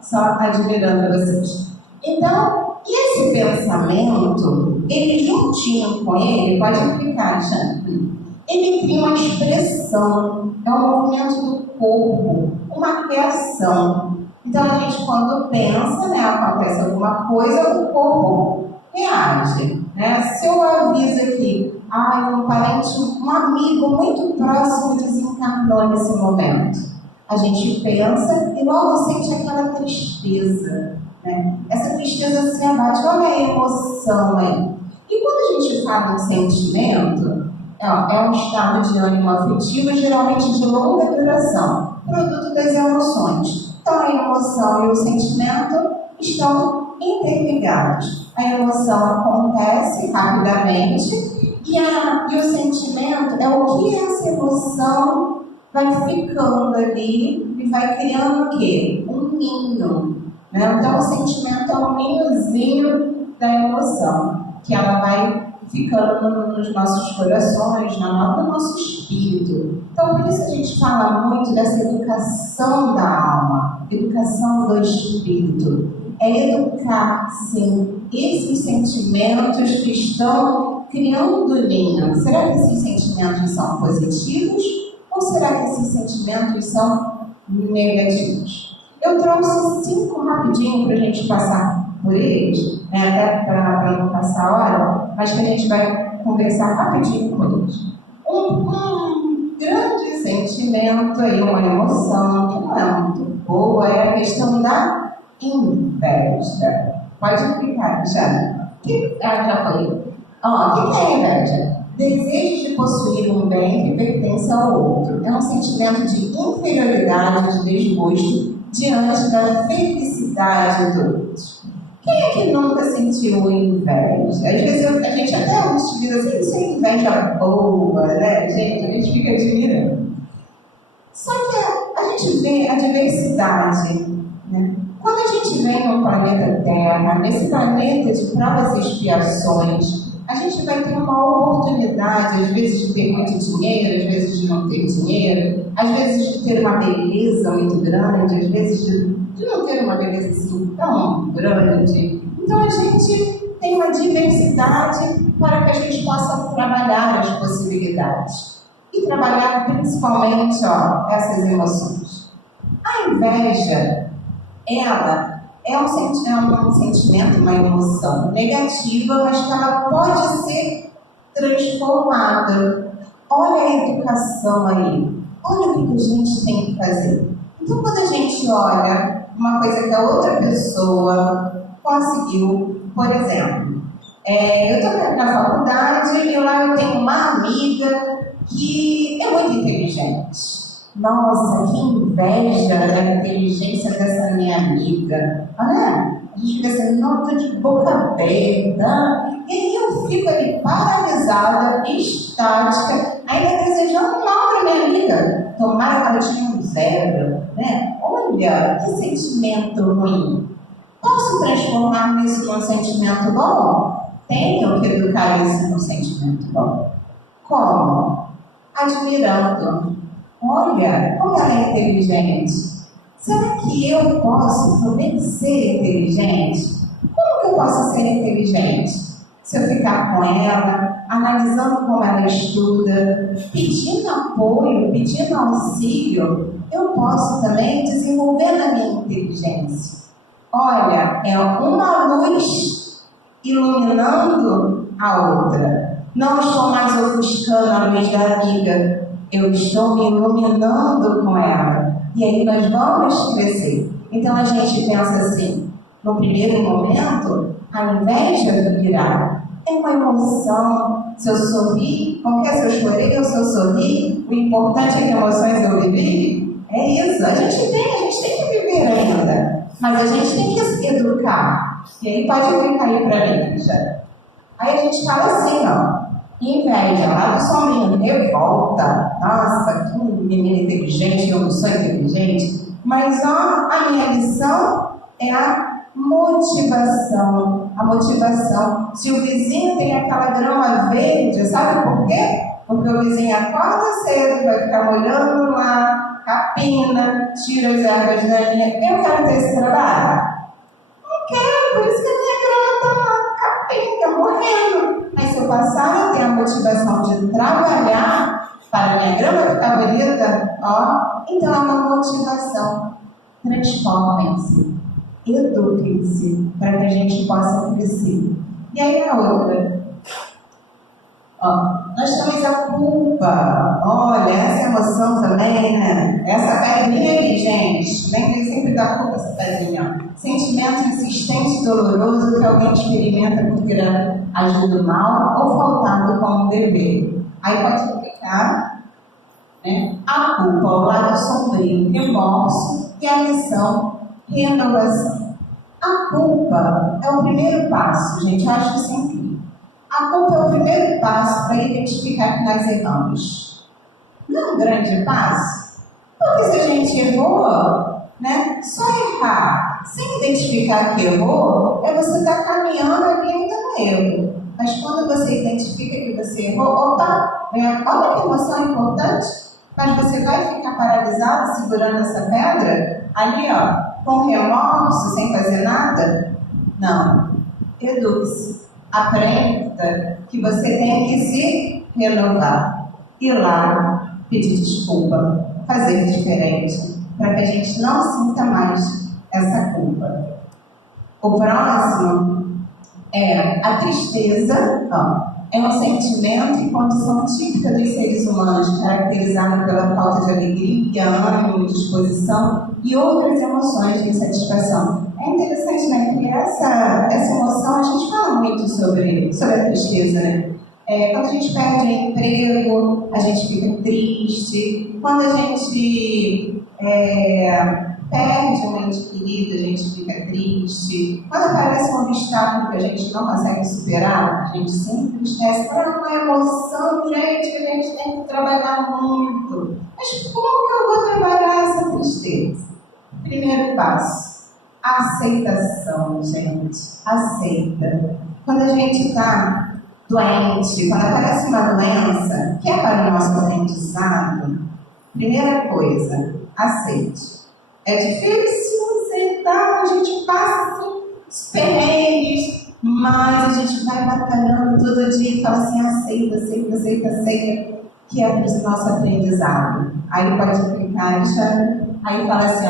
só admirando vocês. Então, esse pensamento, ele juntinho com ele, pode implicar, gente. Ele cria uma expressão, é um movimento do corpo, uma criação. Então, a gente, quando pensa, né, acontece alguma coisa, o corpo reage. Né? Se eu aviso aqui, um parente, um amigo muito próximo desencarnou nesse momento, a gente pensa e logo sente aquela tristeza. Né? Essa tristeza se abate, olha a emoção aí. E quando a gente fala em sentimento, é um estado de ânimo afetivo, geralmente de longa duração, produto das emoções. Então, a emoção e o sentimento estão interligados. A emoção acontece rapidamente e o sentimento é o que essa emoção vai ficando ali e vai criando o quê? Um ninho. Né? Então, o sentimento é um ninhozinho da emoção, que ela vai ficando nos nossos corações, no nosso espírito. Então, por isso a gente fala muito dessa educação da alma, educação do espírito. É educar, sim, esses sentimentos que estão criando ninho. Será que esses sentimentos são positivos ou será será que esses sentimentos são negativos? Eu trouxe 5 rapidinho para a gente passar por eles, né, até para não passar a hora, mas que a gente vai conversar rapidinho com eles. Um grande sentimento, aí, uma emoção que não é muito boa, é a questão da inveja. Pode explicar, já. Já falei. O que é inveja? Desejo de possuir um bem que pertence ao outro. É um sentimento de inferioridade, de desgosto diante da felicidade do outro. Quem é que nunca sentiu inveja? Às vezes a gente até diz assim, isso é inveja boa, né? Gente, a gente fica admirando. Só que a gente vê a diversidade, né? Quando a gente vem no planeta Terra, nesse planeta de provas e expiações, a gente vai ter uma oportunidade, às vezes, de ter muito dinheiro, às vezes de não ter dinheiro, às vezes de ter uma beleza muito grande, às vezes de não ter uma beleza assim tão grande. Então a gente tem uma diversidade para que a gente possa trabalhar as possibilidades. E trabalhar principalmente essas emoções. A inveja, ela é um sentimento, uma emoção negativa, mas que ela pode ser transformada. Olha a educação aí. Olha o que a gente tem que fazer. Então, quando a gente olha uma coisa que a outra pessoa conseguiu, por exemplo, eu estou na faculdade e lá eu tenho uma amiga que é muito inteligente. Nossa, que inveja da inteligência dessa minha amiga. Olha, a gente fica assim, não, estou de boca aberta. E aí eu fico ali paralisada, estática, ainda desejando mal para minha amiga. Tomara que ela tinha um 0, né? Olha, que sentimento ruim. Posso transformar isso num sentimento bom? Tenho que educar isso num sentimento bom. Como? Admirando. Olha, como ela é inteligente. Será que eu posso também ser inteligente? Como que eu posso ser inteligente? Se eu ficar com ela, analisando como ela estuda, pedindo apoio, pedindo auxílio, eu posso também desenvolver na minha inteligência. Olha, é uma luz iluminando a outra. Não estou mais ofuscando a luz da amiga, eu estou me iluminando com ela. E aí nós vamos crescer. Então a gente pensa assim, no primeiro momento, a inveja virá. É uma emoção. Se eu sorri, qualquer se eu chorei ou se eu sorri, o importante é que emoções eu vivi. É isso. A gente tem que viver ainda. Mas a gente tem que se educar. E aí pode ficar aí para mim, já. Aí a gente fala assim, inveja, lá do sombrinho, revolta. Nossa, que menina inteligente, eu não sou inteligente. Mas a minha lição é a motivação. A motivação. Se o vizinho tem aquela grama verde, sabe por quê? Porque o vizinho acorda cedo, vai ficar molhando lá, capina, tira as ervas daninhas. Eu quero ter esse trabalho? Não quero, por isso que a minha grama está capinha, morrendo. Mas se eu passar a ter a motivação de trabalhar para a minha grama ficar bonita, então é uma motivação. Transformem-se, eduquem-se, para que a gente possa crescer. E aí a outra. Nós temos a culpa. Olha, essa emoção também, né? Essa pedrinha aí, gente. Lembrem sempre da culpa, essa pedrinha. Sentimento insistente e doloroso que alguém experimenta por ter agido mal ou faltado como dever. Aí pode explicar, né? A culpa, o lado sombrio, remorso e a lição, renovação. A culpa é o primeiro passo, gente. Eu acho isso incrível. A culpa é o primeiro passo para identificar que nós erramos. Não é um grande passo? Porque se a gente errou, né? Só errar sem identificar que errou, é você estar caminhando ali ainda no erro. Mas quando você identifica que você errou, olha que emoção importante, mas você vai ficar paralisado segurando essa pedra ali, com remorso, sem fazer nada? Não. Eduque-se. Aprenda que você tem que se renovar. Ir lá, pedir desculpa, fazer diferente, para que a gente não sinta mais essa culpa. O próximo é a tristeza. É um sentimento e condição típica dos seres humanos, caracterizado pela falta de alegria, ânimo, disposição e outras emoções de insatisfação. É interessante, né, que essa emoção, a gente fala muito sobre a tristeza, né? Quando a gente perde o emprego, a gente fica triste. Quando a gente perde um ente querido, a gente fica triste. Quando aparece um obstáculo que a gente não consegue superar, a gente se entristece. É uma emoção, gente, que a gente tem que trabalhar muito. Mas como que eu vou trabalhar essa tristeza? Primeiro passo, aceitação, gente. Aceita. Quando a gente está doente, quando aparece uma doença que é para o nosso aprendizado, primeira coisa, aceite. É difícil aceitar, a gente passa assim, os perrengues, mas a gente vai batalhando todo dia e fala assim, aceita, que é para o nosso aprendizado. Aí pode clicar, Alexandre, aí fala assim,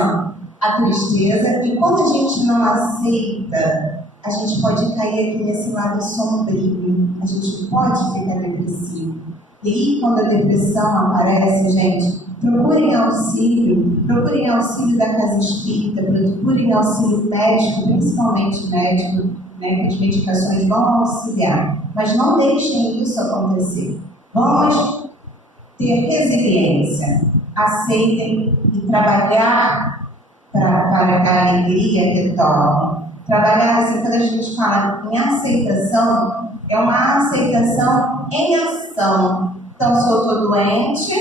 a tristeza, e quando a gente não aceita, a gente pode cair aqui nesse lado sombrio, a gente pode ficar depressivo. E aí, quando a depressão aparece, gente, procurem auxílio da casa espírita, procurem auxílio médico, principalmente médico, né, que as medicações vão auxiliar. Mas não deixem isso acontecer. Vamos ter resiliência, aceitem e trabalhar para que a alegria retorne. Trabalhar assim, quando a gente fala em aceitação, é uma aceitação em ação. Então, se eu estou doente,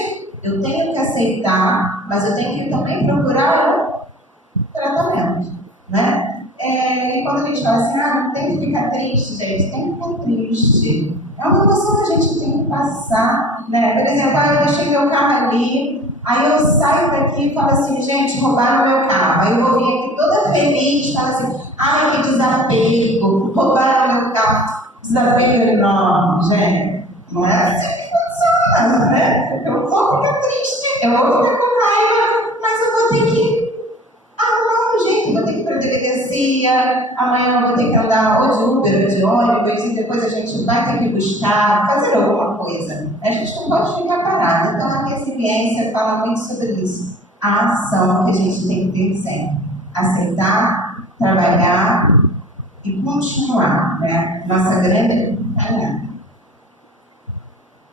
eu tenho que aceitar, mas eu tenho que também procurar o tratamento, né? E quando a gente fala assim, não tem que ficar triste, gente, tem que ficar triste. É uma emoção que a gente tem que passar, né? Por exemplo, eu deixei meu carro ali, aí eu saio daqui e falo assim, gente, roubaram meu carro. Aí eu vou vir aqui toda feliz, falo assim, ai, que desapego, roubaram meu carro. Desapego enorme, gente. Não é assim que funciona, né? Eu vou ficar triste, eu vou ficar com raiva, mas eu vou ter que arrumar um jeito, vou ter que ir para a delegacia, amanhã eu vou ter que andar ou de Uber ou de ônibus, e depois a gente vai ter que buscar, fazer alguma coisa. A gente não pode ficar parado. Então a resiliência fala muito sobre isso. A ação que a gente tem que ter sempre. Aceitar, trabalhar e continuar, né? Nossa grande caminhada.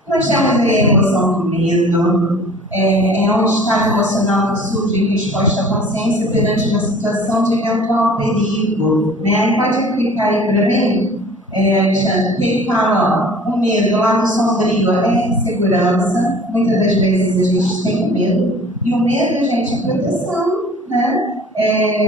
Nós temos aí a emoção do medo, é um estado emocional que surge em resposta à consciência perante uma situação de eventual perigo. Né? Pode clicar aí para mim, Alexandre, que ele fala, o medo lá no sombrio é insegurança, muitas das vezes a gente tem medo, e o medo, gente, é proteção, né?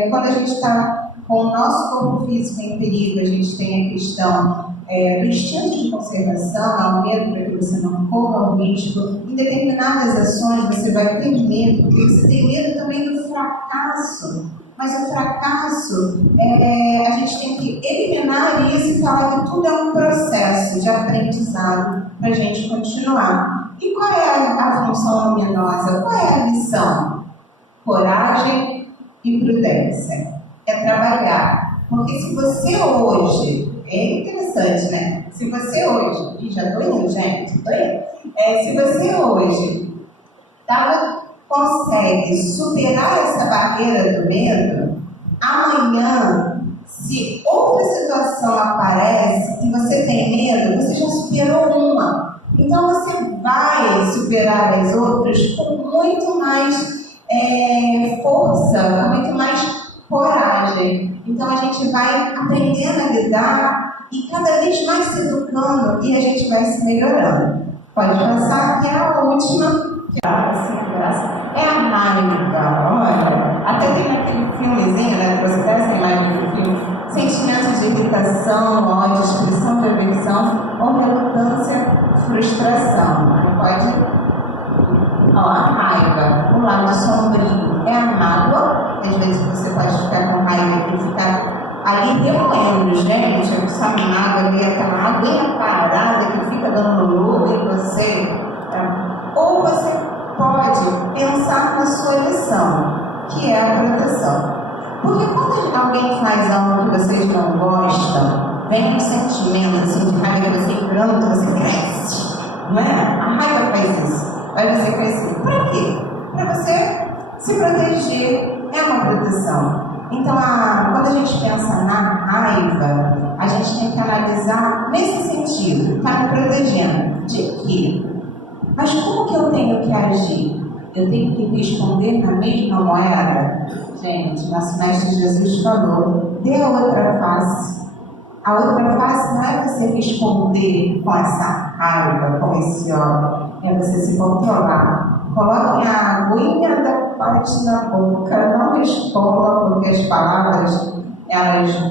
Quando a gente está com o nosso corpo físico em perigo, a gente tem a questão do instinto de conservação, o medo para que você não corra o risco. Em determinadas ações você vai ter medo, porque você tem medo também do fracasso. Mas o fracasso, a gente tem que eliminar isso e falar que tudo é um processo de aprendizado para a gente continuar. E qual é a função luminosa? Qual é a lição? Coragem e prudência. É trabalhar. Porque se você hoje... É interessante, né? Se você hoje... Ih, já estou indo, gente. Estou indo. Se você hoje consegue superar essa barreira do medo, amanhã, se outra situação aparece e você tem medo, você já superou uma. Então, você vai superar as outras com muito mais força, com muito mais coragem. Então a gente vai aprendendo a lidar e cada vez mais se educando e a gente vai se melhorando. Pode passar, que é a última, que é a raiva. Olha, até tem aquele filmezinho, né, que você traz a imagem do filme, sentimentos de irritação, ódio, expressão de aversão ou relutância, frustração. Pode... a raiva, o lado sombrio é a mágoa. Às vezes você pode ficar com raiva e ficar ali remoendo, gente. Essa mágoa ali, aquela aguinha parada que fica dando no olho em você. Ou você pode pensar na sua lição, que é a proteção. Porque quando alguém faz algo que vocês não gostam, vem um sentimento assim, de raiva, você pronto, você cresce. Não é? A raiva faz isso. Vai você crescer. Para quê? Para você se proteger. É uma proteção. Então, quando a gente pensa na raiva, a gente tem que analisar nesse sentido. Está me protegendo. De quê? Mas como que eu tenho que agir? Eu tenho que responder na mesma moeda? Gente, nosso Mestre Jesus falou, dê a outra face. A outra face não é você responder com essa raiva, com esse ódio. É você se controlar. Coloquem a aguinha da parte na boca. Não responda, porque as palavras, elas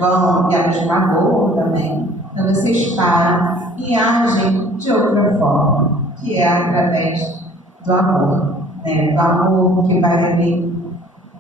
magoam também. Então vocês param e agem de outra forma, que é através do amor. Do amor que vai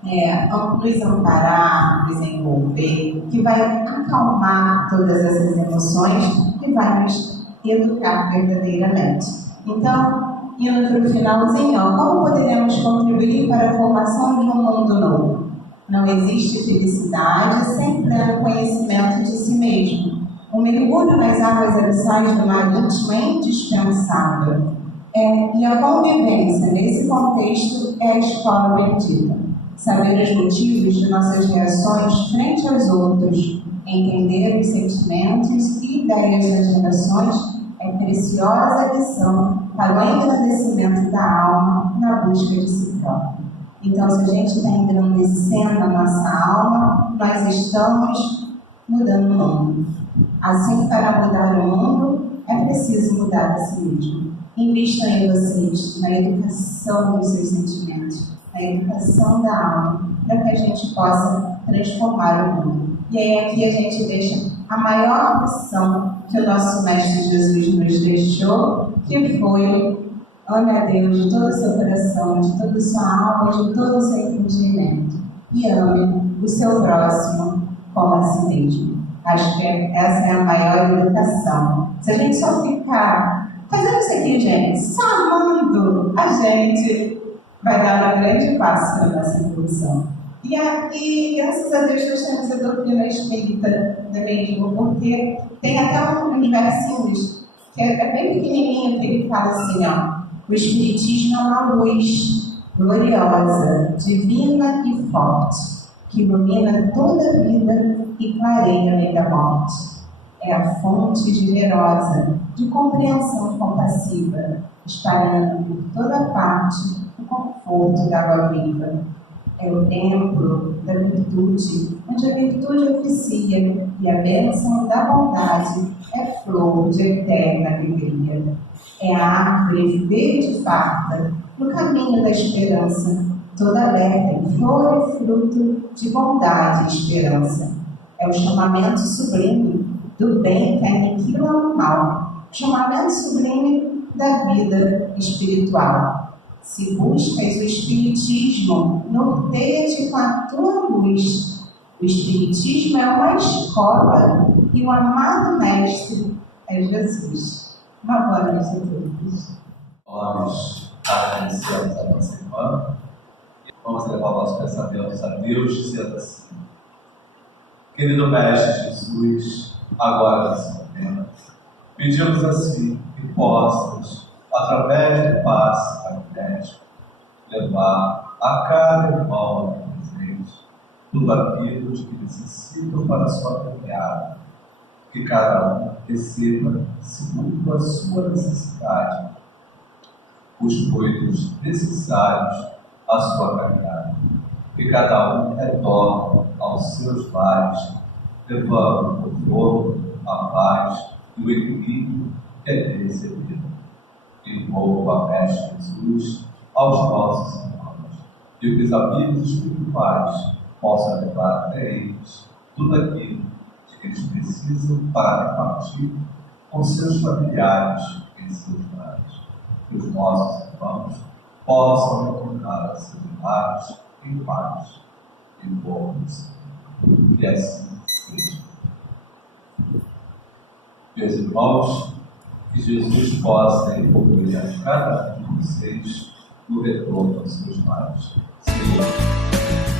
nos amparar, nos envolver, que vai acalmar todas essas emoções e vai nos educar verdadeiramente. Então, indo para o finalzinho, como poderemos contribuir para a formação de um mundo novo? Não existe felicidade sem pleno conhecimento de si mesmo. O mergulho nas águas abissais do mar íntimo é indispensável. E a convivência nesse contexto é a escola bendita. Saber os motivos de nossas reações frente aos outros, entender os sentimentos e ideias das relações é preciosa lição para o engrandecimento da alma na busca de si próprio. Então, se a gente está engrandecendo a nossa alma, nós estamos mudando o mundo. Assim, para mudar o mundo, é preciso mudar a si mesmo. Invistam em vocês, na educação dos seus sentimentos, na educação da alma, para que a gente possa transformar o mundo. E aí aqui a gente deixa a maior missão que o nosso Mestre Jesus nos deixou, que foi: ame a Deus de todo o seu coração, de toda a sua alma, de todo o seu entendimento. E ame o seu próximo como a si mesmo. Acho que essa é a maior educação. Se a gente só ficar fazendo isso aqui, gente, só amando, a gente vai dar um grande passo na nossa evolução. E aqui, graças a Deus, nós temos a doutrina espírita mesmo, porque tem até uns versinhos que é bem pequenininho, que ele fala assim, o Espiritismo é uma luz gloriosa, divina e forte, que ilumina toda a vida e clareia além da morte. É a fonte generosa de compreensão compassiva, espalhando por toda parte o conforto da água viva. É o templo da virtude, onde a virtude oficia e a bênção da bondade é flor de eterna alegria. É a árvore verde farta no caminho da esperança, toda alegre em flor e fruto de bondade e esperança. É o chamamento sublime do bem que aniquila o mal, chamamento sublime da vida espiritual. Se buscas o Espiritismo, norteia-te com a tua luz. O Espiritismo é uma escola e o amado Mestre é Jesus. Uma boa noite a todos. Nós agradecemos a nossa irmã e vamos levar nossos pensamentos a Deus, dizendo assim: querido Mestre Jesus, agora nesse momento, pedimos assim que possas, através do passe magnético, levar a cada irmão aqui presente tudo aquilo de que necessitam para a sua caminhada, que cada um receba, segundo a sua necessidade, os coitos necessários à sua caminhada, que cada um retorne aos seus lares, levando o conforto, a paz e o equilíbrio que é recebido. Invoco a Mestre Jesus aos nossos irmãos, e que os amigos espirituais possam levar até eles tudo aquilo de que eles precisam para repartir com seus familiares em seus lares. Que os nossos irmãos possam retornar a seus lares em paz e bons. Que assim seja. Meus irmãos, que Jesus possa evoluir a cada um de vocês no retorno aos seus pais. Senhor,